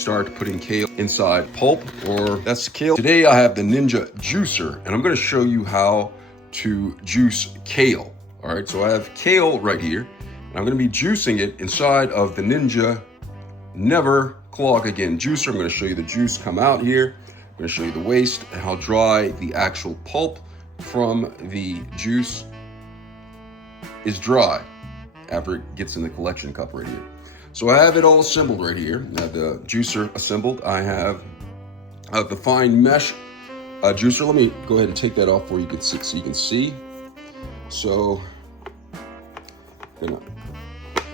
start putting kale inside pulp, or that's kale. Today I have the Ninja Juicer, and I'm gonna show you how to juice kale. All right, so I have kale right here, and I'm gonna be juicing it inside of the Ninja NeverClog again juicer. I'm gonna show you the juice come out here. I'm gonna show you the waste and how dry the actual pulp from the juice is dry after it gets in the collection cup right here. So I have it all assembled right here. I have the juicer assembled. I have the fine mesh juicer. Let me go ahead and take that off for you so you can see. So I'm gonna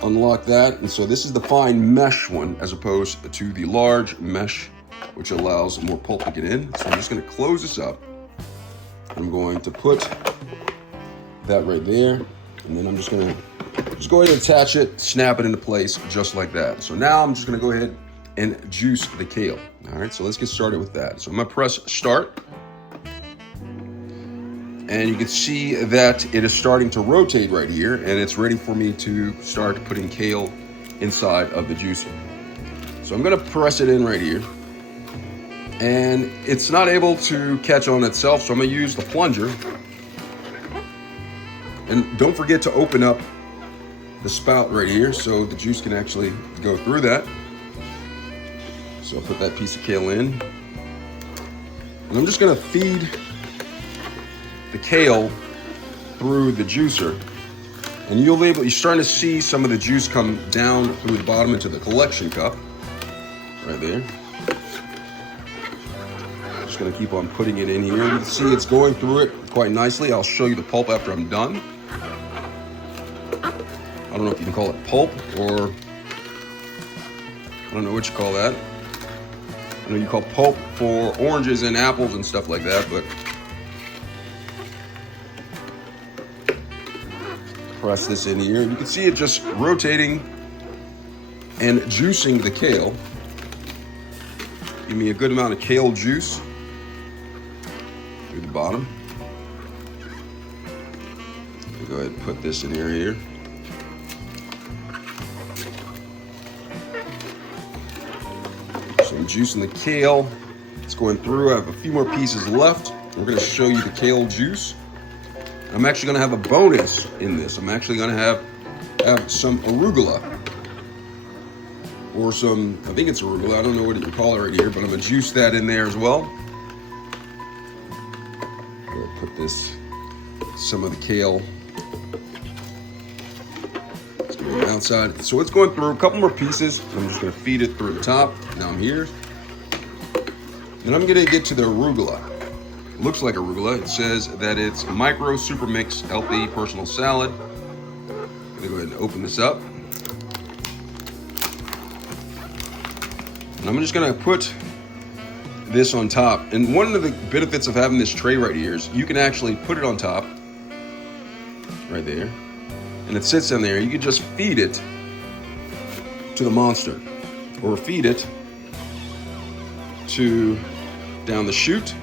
unlock that. And so this is the fine mesh one as opposed to the large mesh, which allows more pulp to get in. So I'm just gonna close this up. I'm going to put that right there. And then I'm just gonna go ahead and attach it, snap it into place just like that. So now I'm just gonna go ahead and juice the kale. All right, so let's get started with that. So I'm gonna press start. And you can see that it is starting to rotate right here, and it's ready for me to start putting kale inside of the juicer. So I'm gonna press it in right here. And it's not able to catch on itself, so I'm gonna use the plunger. And don't forget to open up the spout right here so the juice can actually go through that. So I'll put that piece of kale in. And I'm just gonna feed the kale through the juicer. And you're starting to see some of the juice come down through the bottom into the collection cup, right there. Just gonna keep on putting it in here. You can see it's going through it quite nicely. I'll show you the pulp after I'm done. I don't know if you can call it pulp or I don't know what you call that. I know you call pulp for oranges and apples and stuff like that, but press this in here. You can see it just rotating and juicing the kale. Give me a good amount of kale juice through the bottom. I'll go ahead and put this in here. So I'm juicing the kale. It's going through. I have a few more pieces left. We're going to show you the kale juice. I'm actually going to have a bonus in this. I'm actually going to have some arugula. Or some, I think it's arugula. I don't know what you call it right here, but I'm going to juice that in there as well. I'll put some of the kale. It's going outside. So it's going through a couple more pieces. I'm just going to feed it through the top. Now I'm here. And I'm going to get to the arugula. It looks like arugula. It says that it's micro super mix healthy personal salad. I'm going to go ahead and open this up. And I'm just going to put this on top. And one of the benefits of having this tray right here is you can actually put it on top right there. And it sits in there. You can just feed it to the monster or feed it to down the chute.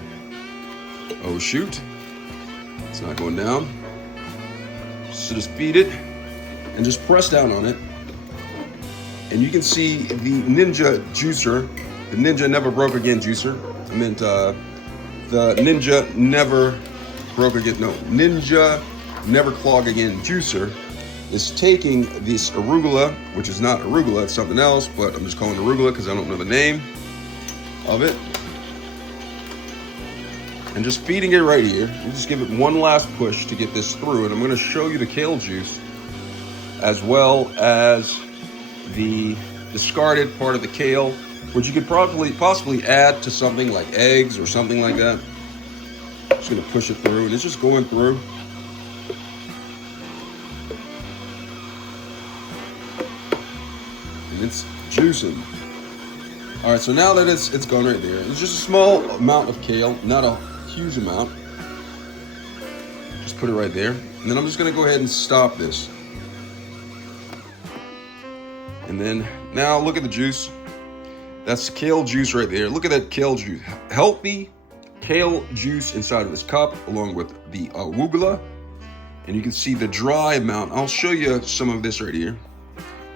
Oh shoot, it's not going down. So just feed it and just press down on it. And you can see the Ninja juicer, the Ninja Never Broke Again juicer. I meant the Ninja Never Broke Again, no, Ninja NeverClog Again juicer is taking this arugula, which is not arugula, it's something else, but I'm just calling it arugula because I don't know the name of it. And just feeding it right here. You just give it one last push to get this through. And I'm gonna show you the kale juice as well as the discarded part of the kale, which you could possibly add to something like eggs or something like that. Just gonna push it through and it's just going through. And it's juicing. All right, so now that it's gone right there, it's just a small amount of kale, not a huge amount. Just put it right there. And then I'm just gonna go ahead and stop this. And then now look at the juice. That's kale juice right there. Look at that kale juice. Healthy kale juice inside of this cup along with the arugula. And you can see the dry amount. I'll show you some of this right here.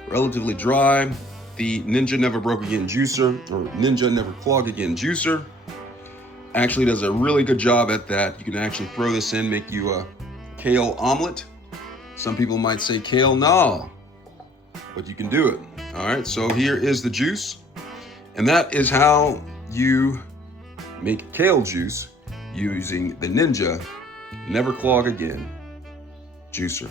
Relatively dry. the Ninja Never Broke Again juicer, or Ninja Never Clog Again juicer. Actually does a really good job at that. You can actually throw this in, make you a kale omelet. Some people might say kale nah, but you can do it. All right, so here is the juice. And that is how you make kale juice using the Ninja Never Clog Again juicer.